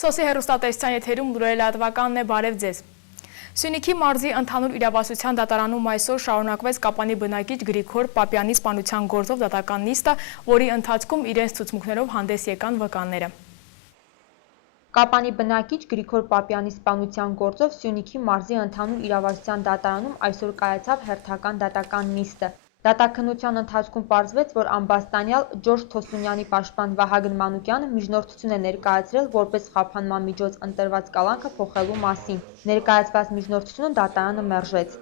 Սոսի հեռուստատեսության եթերում լուրերը լատվականն է, բարև ձեզ։ Սյունիքի մարզի ընդհանուր իրավասության դատարանում այսօր շարունակվեց Կապանի բնակիչ Գրիգոր Պապյանի սպանության գործով դատական նիստը, որի ընթացքում իրենց ցուցմունքներով հանդես եկան վկանները։ Կապանի բնակիչ Գրիգոր Պապյանի սպանության գործով Սյունիքի մարզի ընդհանուր իրավասության դատարանում այսօր կայացավ հերթական դատական նիստը։ Դատաքննության ընթացքում պարզվեց, որ ամբաստանյալ Ջորջ Թոսունյանի պաշտպան Վահագն Մանուկյանը միջնորդություն է ներկայացրել որպես խափանման միջոց ընտրված կալանքը փոխելու մասին։ Ներկայացված միջնորդությունը դատարանը մերժեց։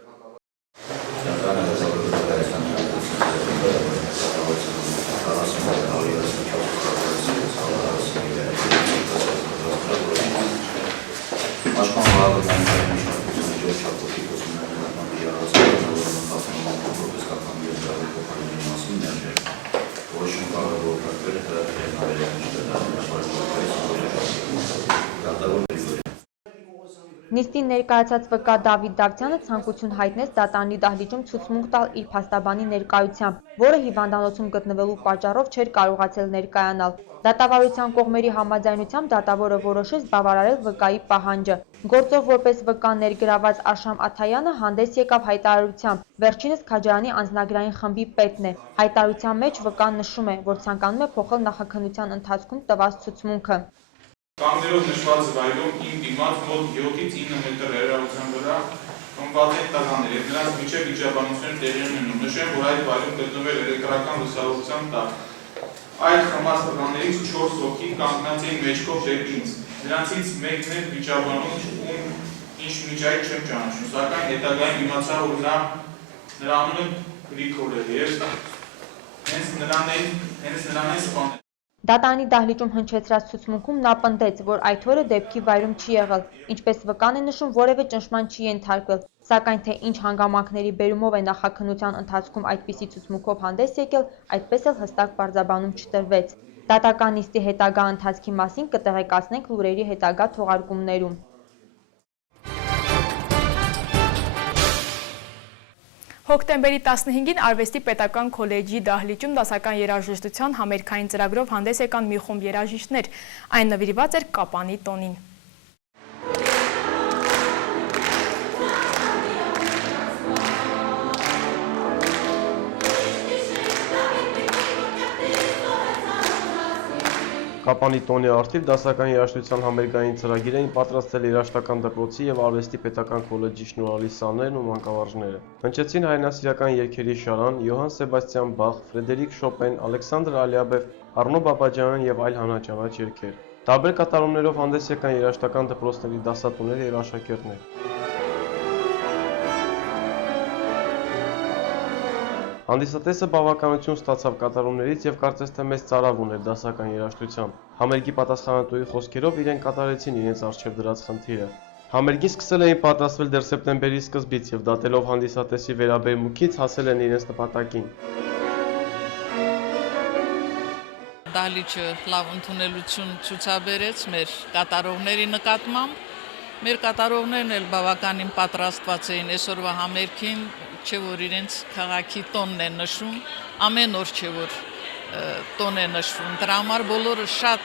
Նիստին ներկայացած վկա Դավիթ Դավթյանը ցանկություն հայտնեց դատարանի դահլիճում ցուցմունք տալ իր փաստաբանի ներկայությամբ, որը հիվանդանոցում գտնվելու պատճառով չէր կարողացել ներկայանալ։ Դատավարության կողմերի համաձայնությամբ դատավորը որոշեց բավարարել վկայի պահանջը։ Գործով որպես վկա ներգրաված Արշամ Աթայանը հանդես եկավ հայտարարությամբ, վերջինս Քաջարյանի անձնագրային խմբի պետն է։ Հայտարարության մեջ վկան նշում է, որ ցանկանում է փոխել նախաքննության ընթացքում տված ցուցմունքը։ Կանգներով նշված վայրում իմ դիմաց մոտ 7-ից 9 մետր հեռավորության վրա խմբված են տղաներ և նրանց միջև վիճաբանություններ տեղի են ունենում։ Նշեմ, որ այդ վայրում գտնվել էլեկտրական լուսավորության տակ։ Այդ խմած տղաներից 4 հոգի կանգնած էին մեջքով դեպի ինձ։ Նրանցից մեկն էր վիճաբանուչ, ում ինչ միջայր չեմ ճանաչում, սակայն հետագայում իմացա, որ նրա անունը Գրիգոր է և հենց նրան են սպանել։ Դատարանի դահլիճում հնչեցրած ցուցմունքում նա պնդեց, որ այդ օրը դեպքի վայրում չի եղել, ինչպես վկան է նշում, որևէ ճնշման չի ենթարկվել, սակայն թե ինչ հանգամանքների բերումով է նախաքննության ընթացքում այդպիսի ցուցմունքով հանդես եկել, այդպես էլ հստակ պարզաբանում չտրվեց։ Դատական նիստի հետագա ընթացքի մասին կտեղեկացնենք լուրերի հետագա թողարկումներում։ Հոկտեմբերի 15-ին Արվեստի պետական քոլեջի դահլիճում դասական երաժշտության համերգային ծրագրով հանդես եկան մի խումբ երաժիշտներ, այն նվիրված էր Կապանի տոնին։ Կապանի տոնի առթիվ դասական երաժշտության համերգային ծրագիր էին պատրաստել երաժշտական դպրոցի և Արվեստի պետական քոլեջի շնորհալի սաներն ու մանկավարժները։ Հնչեցին հայրենասիրական երգերի շարան, Յոհան Սեբաստիան Բախ, Ֆրեդերիկ Շոպեն, Ալեքսանդր Ալիաբեվ, Առնո Բաբաջանյան և այլ հանրաճանաչ երգեր։ Տարբեր կատարումներով հանդես եկան երաժշտական դպրոցների դասատուներ և աշակերտներ։ Հանդիսատեսը բավականություն ստացավ կատարումներից և կարծես թե մեծ ծարավ ուներ դասական երաժշտությամբ։ Համերգի պատասխանատուի խոսքերով իրենք կատարեցին իրենց առջև դրած խնդիրը։ Համերգին սկսել էին պատրաստվել դեռ սեպտեմբերի սկզբից և դատելով հանդիսատեսի վերաբերմունքից հասել են իրենց նպատակին։ Դահլիճը լավ ընդունելություն ցուցաբերեց մեր կատարողների նկատմամբ։ Մեր կատարողներն էլ բավականին պատրաստված էին այսօրվա համերգին, չէ որ իրենց քաղաքի տոնն է նշում, ամեն օր չէ որ տոն է նշվում, դրա համար բոլորը շատ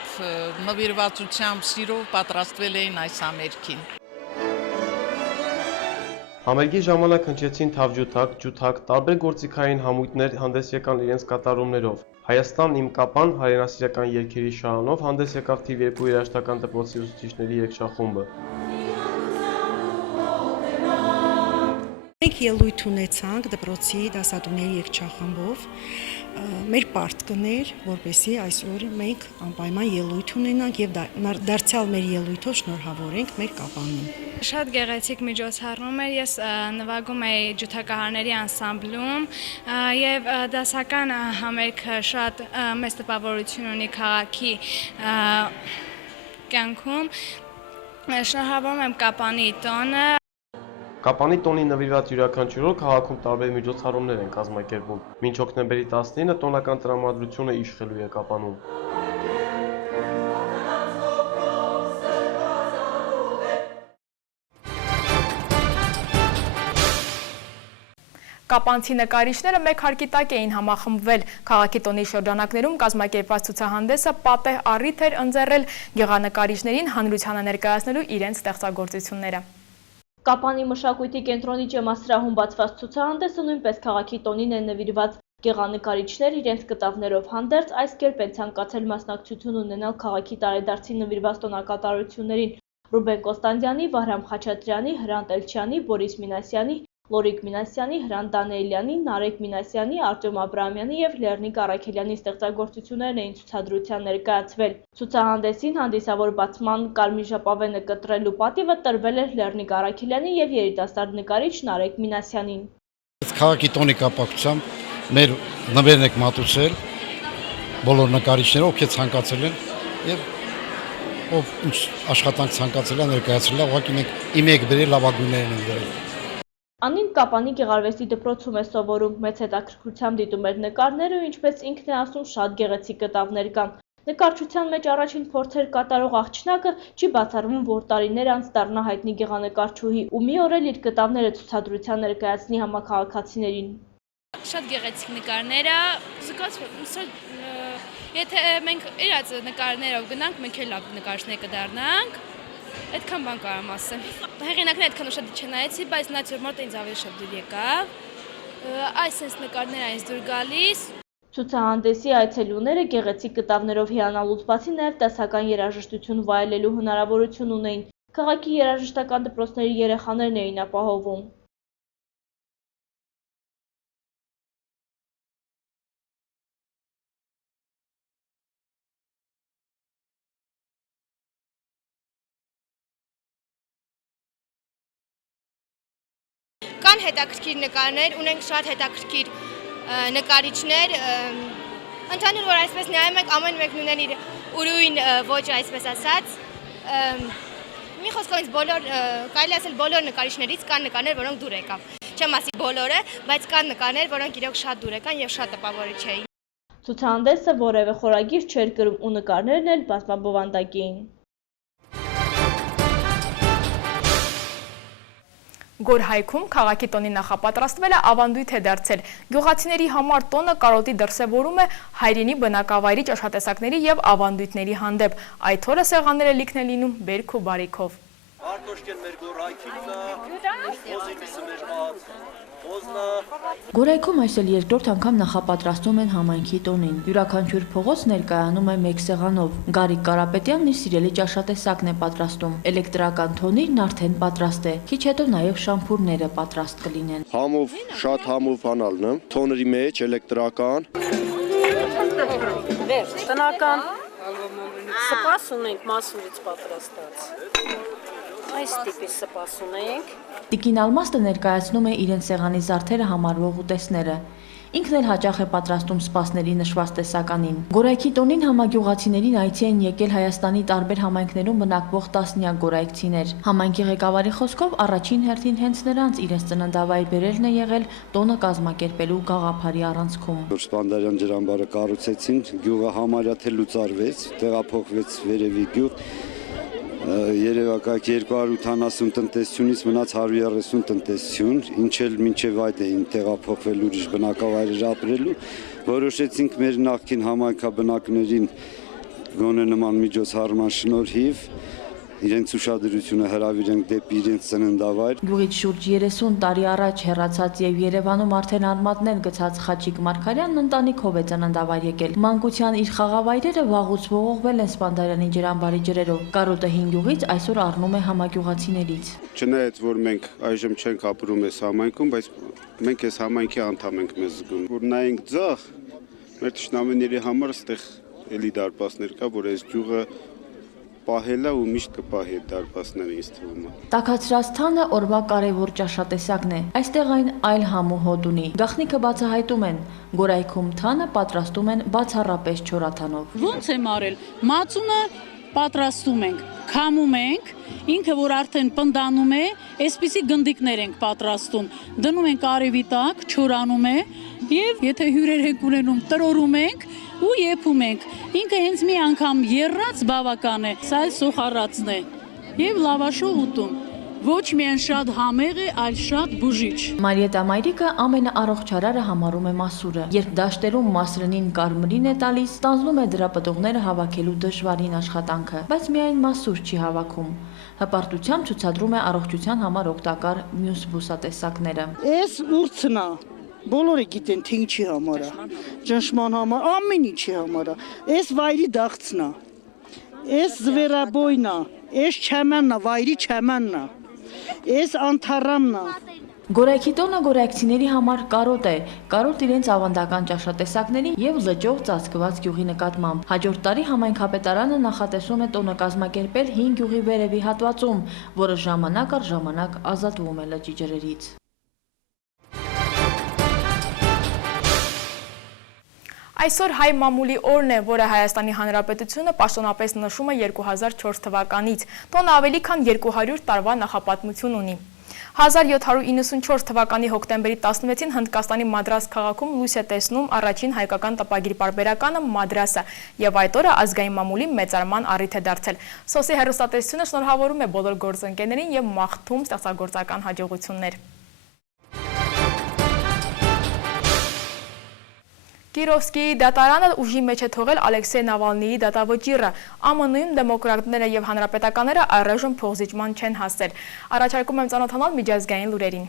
նվիրվածությամբ, սիրով պատրաստվել էին այս համերգին։ Համերգի ժամանակ հնչեցին թավջութակ, ջութակ, տարբեր գործիքային համույթներ հանդես եկան իրենց կատարումներով։ Հայաստան իմ Կապան հայրենասիրական երգերի շարանով հանդես եկավ թիվ 2 երաժշտական դպրոցի ուսուցիչների երգչախումբը։ Մենք ելույթ ունեցանք դպրոցի դասատուների երգչախմբով, մեր պարտքն էր, որպեսզի այսօր մենք անպայման ելույթ ունենանք և դարձյալ մեր ելույթով շնորհավորենք մեր Կապանին։ Շատ գեղեցիկ միջոցառում էր, ես նվագում էի ջութակահարների անսամբլում և դասական համերգը շատ մեծ տպավորություն ունի քաղաքի կյանքում։ Շնորհավորում եմ Կապանի տոնը։ Կապանի տոնի նվիրված յուրաքանչյուր օր քաղաքում տարբեր միջոցառումներ են կազմակերպվում։ Մինչ հոկտեմբերի 19-ը տոնական տրամադրությունը իշխելու է Կապանում։ կապանցի նկարիչները մեկ հարկի տակ էին համախմբվել։ Քաղաքի տոնի շրջանակներում կազմակերպված ցուցահանդեսը պատեհ առիթ էր ընձեռել գեղանկարիչներին հանրությանը ներկայացնելու իրենց ստեղծագործությունները։ Կապանի մշակույթի կենտրոնի ջեմասրահում բացված ցուցահանդեսը նույնպես քաղաքի տոնին է նվիրված։ Գեղանկարիչներ իրենց կտավներով հանդերձ այս կերպ են ցանկացել մասնակցություն ունենալ քաղաքի տարեդարձին նվիրված տոնակատարություններին։ Ռուբեն Կոստանդյանի, Վահրամ Խաչատրյանի, Հրանտ Էլչյանի, Բորիս Մինասյանի, Լորիկ Մինասյանի, Հրանտ Դանեիլյանի, Նարեկ Մինասյանի, Արտյոմ Աբրահամյանի և Լեռնիկ Առաքելյանի ստեղծագործություններն էին ցուցադրության ներկայացվել։ Ցուցահանդեսին հանդիսավոր բացման կարմիր ժապավենը կտրելու պատիվը տրվել էր Լեռնիկ Առաքելյանի և երիտասարդ նկարիչ Նարեկ Մինասյանին։ Քաղաքի տոնի կապակցությամբ մեր նվերն եք մատուցել բոլոր նկարիչները, ովքեր ցանկացել են եւ ով ինչ աշխատանք ցանկացել է ներկայացրել է, ուղղակի մենք իմի եք բերել լավագույններն ենք դրել։ Անին Կապանի գեղարվեստի դպրոցում է սովորում, մեծ հետաքրքրությամբ դիտում էր նկարները ու ինչպես ինքն է ասում, շատ գեղեցիկ կտավներ կան։ Նկարչության մեջ առաջին փորձեր կատարող աղջնակը չի բացառվում, որ տարիներ անց դառնա հայտնի գեղանկարչուհի ու մի օր էլ իր կտավները ցուցադրության ներկայացնի համաքաղաքացիներին։ Շատ գեղեցիկ նկարներ է, եթե մենք իրաց նկարներով գնանք, մենք էլ լավ նկարիչներ կդառնանք, այդքան բան կարամ ասեմ։ Հեղինակները այդքան շատ չնայեցի, բայց նատյուրմորտը ինձ ավելի շատ դուր եկավ, այս sense նկարները այնց դուր գալիս։ Ցուցահանդեսի այցելուները գեղեցիկ կտավներով հիանալուց բացի նաև դասական երաժշտություն վայելելու հնարավորություն ունեին։ Քաղաքի երաժշտական դպրոցների երեխաներն էին ապահովում։ Կան հետաքրքիր նկարներ, ունենք շատ հետաքրքիր նկարիչներ, ընդհանուր որ այսպես նայում ենք, ամեն մեկն ունել իր ուրույն ոճը, այսպես ասած, մի խոսքով ինձ կարելի ասել բոլոր նկարիչներից կան նկարներ, որոնք դուր եկավ, չեմ ասի բոլորը, բայց կան նկարներ, որոնք իրոք շատ դուր եկան և շատ տպավորիչ էին։ Ցուցահանդեսը որևէ խորագիր չէր կրում ու նկարներն էլ բազմաբովանդակ էին։ Գորհայքում քաղաքի տոնի նախապատրաստվելը ավանդույթ է դարձել։ Գյուղացիների համար տոնը կարոտի դրսևորում է հայրենի բնակավայրի ճաշատեսակների և ավանդույթների հանդեպ։ Այդ օրը սեղանները լիքն է լինում բերք ու բարիքով։ Գորայքում այսօր երկրորդ անգամ նախապատրաստում են համայնքի տոնին։ Յուրաքանչյուր փողոց ներկայանում է մեկ սեղանով։ Գարիկ Կարապետյանն իր սիրելի ճաշատեսակն է պատրաստում։ Էլեկտրական թոնիրն արդեն պատրաստ է։ Քիչ հետո նաև շամփուրները պատրաստ կլինեն։ Համով, շատ համով անալն է, թոների մեջ էլեկտրական։ Տնական սպաս ունենք մասուրից պատրաստած։ Այս տիպի սպաս ունենք։ Տիկին Ալմաստը ներկայացնում է իրենց սեղանի զարդերը համարվող ուտեստները։ Ինքն էլ հաճախ է պատրաստում սպասների նշված տեսականին։ Գորայքի տոնին համագյուղացիներին այցի են եկել Հայաստանի տարբեր համայնքներում բնակվող տասնյակ գորայքցիներ։ Համայնքի ղեկավարի խոսքով առաջին հերթին հենց նրանց իրենց ծննդավայր բերելն է եղել տոնը կազմակերպելու գաղափարի առանցքում։ Սպանդարյան ջրամբարը կառուցեցին, գյուղը համարյա թե լուծարվեց, տեղափոխվեց վերևի գյուղ։ Երևակայք 280 տնտեսությունից մնաց 130 տնտեսություն, ինչ էլ մինչև այդ էին տեղափոխվել ուրիշ բնակավայրեր ապրելու, որոշեցինք մեր նախկին համայնքաբնակներին գոնե նման միջոցառման շնորհիվ իրենց ուշադրությունը հրավիրենք դեպի իրենց ծննդավայր։ Գյուղից շուրջ 30 տարի առաջ հեռացած եւ Երևանում արդեն արմատներ գցած Խաչիկ Մարգարյանն ընտանիքով է ծննդավայր եկել։ Մանկության իր խաղավայրերը վաղուց ողողվել են Սպանդարյանի ջրամբարի ջրերով։ Կարոտը 5 գյուղից այսօր առնում է համագյուղացիներից։ Չնայած որ մենք այժմ չենք ապրում այս համայնքում, բայց մենք այս համայնքի անդամ ենք մեզ զգում։ Որ նայենք ձախ, մեր թշնամիների համար այստեղ էլի դարպասներ կա, որ այս գյուղը պահելա ու միշտ կպահի այդ դարպասները ինձ թվում է։ Տաքացրած թանը օրվա կարևոր ճաշատեսակն է։ Այստեղ այն այլ համ ու հոտ ունի։ Գաղտնիքը բացահայտում են։ Գորայքում թանը պատրաստում են բացառապես չորաթանով։ Ոնց եմ արել։ Մածունը պատրաստում ենք, քամում ենք, ինքը որ արդեն պնդանում է, այսպիսի գնդիկներ ենք պատրաստում, դնում ենք արևի տակ, չորանում է եւ եթե հյուրեր ենք ունենում, տրորում ենք ու եփում ենք։ Ինքը հենց մի անգամ եռած բավական է, սա էլ սոխառածն է եւ լավաշով ուտում։ ոչ միայն շատ համեղ է, այլ շատ բուժիչ։ Մարիետա մայրիկը ամենաառողջարարը համարում է մասուրը։ Երբ դաշտերում մասրնին կարմրին է տալիս, ստանձնում է դրա պտուղները հավաքելու դժվարին աշխատանքը, բայց միայն մասուր չի հավաքում։ Հպարտությամբ ցուցադրում է առողջության համար օգտակար մյուս բուսատեսակները։ Էս ուրցն է, բոլորը գիտեն, թե ինչի համար է, ճնշման համար, ամեն ինչի համար է։ Էս վայրի դաղցն է, էս զվերաբոյն է, էս չամանն է, վայրի չամանն է, էս անթարամն է։ Գորայքի տոնը գորայքցիների համար կարոտ է, կարոտ իրենց ավանդական ճաշատեսակների և լճով ծածկված գյուղի նկատմամբ։ Հաջորդ տարի համայնքապետարանը նախատեսում է տոնը կազմակերպել 5 գյուղի վերևի հատվածում, որը ժամանակ առ ժամանակ ազատվում է լճի ջրերից։ Այսօր հայ մամուլի օրն է, որը Հայաստանի Հանրապետությունը պաշտոնապես նշում է 2004 թվականից, տոնը ավելի քան 200 տարվա նախապատմություն ունի։ 1794 թվականի հոկտեմբերի 16-ին Հնդկաստանի Մադրաս քաղաքում լույս է տեսնում առաջին հայկական տպագիր պարբերականը Մադրասը և այդ օրը ազգային մամուլի մեծարման առիթ է դարձել։ Սոսի հեռուստատեսությունը շնորհավորում է բոլոր գործընկերներին և մաղթում ստեղծագործական հաջողություններ։ Կիրովսկիի դատարանը ուժի մեջ է թողել Ալեքսեյ Նավալնիի դատավճիռը։ ԱՄՆ-ում դեմոկրատները և հանրապետականները առայժմ փոխզիջման չեն հասել։ Առաջարկում եմ ծանոթանալ միջազգային լուրերին։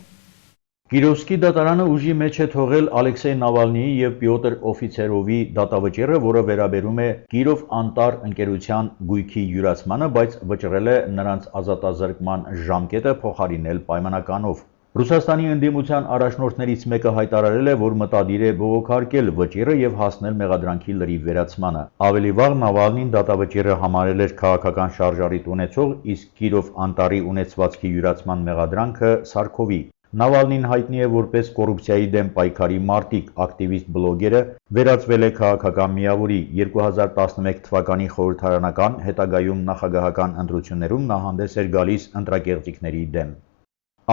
Կիրովսկի դատարանը ուժի մեջ է թողել Ալեքսեյ Նավալնիի և Պյոտր Օֆիցերովի դատավճիռը, որը վերաբերում է Կիրով-Անտար ընկերության գույքի յուրացմանը, բայց վճռել է նրանց ազատազրկման ժամկետը փոխարինել պայմանականով։ Ռուսաստանի ընդդիմության առաջնորդներից մեկը հայտարարել է, որ մտադիր է բողոքարկել վճիռը և հասնել մեղադրանքի լրիվ վերացմանը։ Ավելի վաղ Նավալնին դատավճիռը համարել էր քաղաքական շարժառիթ ունեցող, իսկ Կիրով-Անտարի ունեցվածքի յուրացման մեղադրանքը սարքովի։ Նավալնին հայտնի է որպես կոռուպցիայի դեմ պայքարի մարտիկ, ակտիվիստ բլոգերը, վերածվել է քաղաքական միավորի։ 2011 թվականի խորհրդարանական, հետագայում նախագահական ընտրություններում նա հանդես էր գալիս ընտրակեղծիքների դեմ։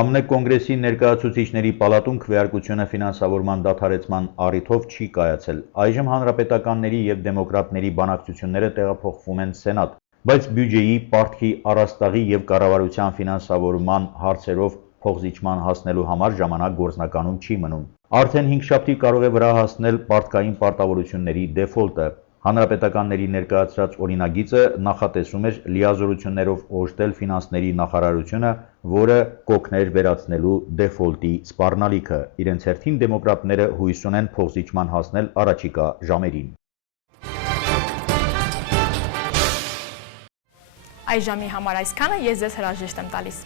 ԱՄՆ կոնգրեսի ներկայացուցիչների պալատում քվեարկությունը ֆինանսավորման դադարեցման առիթով չի կայացել։ Այժմ հանրապետականների և դեմոկրատների բանակցությունները տեղափոխվում են Սենատ, բայց բյուջեի, պարտքի, առաստաղի և կառավարության ֆինանսավորման հարցերով փոխզիջման հասնելու համար ժամանակ գործնականում չի մնում։ Արդեն 5 շաբթի կարող է վրա հասնել պարտքային պարտավորությունների դեֆոլտը։ Հանրապետականների ներկայացրած օրինագիծը նախատեսում էր լիազորություններով օժտել ֆինանսների նախարարությունը, որը կօգներ վերացնելու դեֆոլտի սպառնալիքը։ Իրենց հերթին դեմոկրատները հույս ունեն փոխզիջման հասնել առաջիկա ժամերին։ Այս ժամի համար այսքանը, ես ձեզ հրաժեշտ եմ տալիս։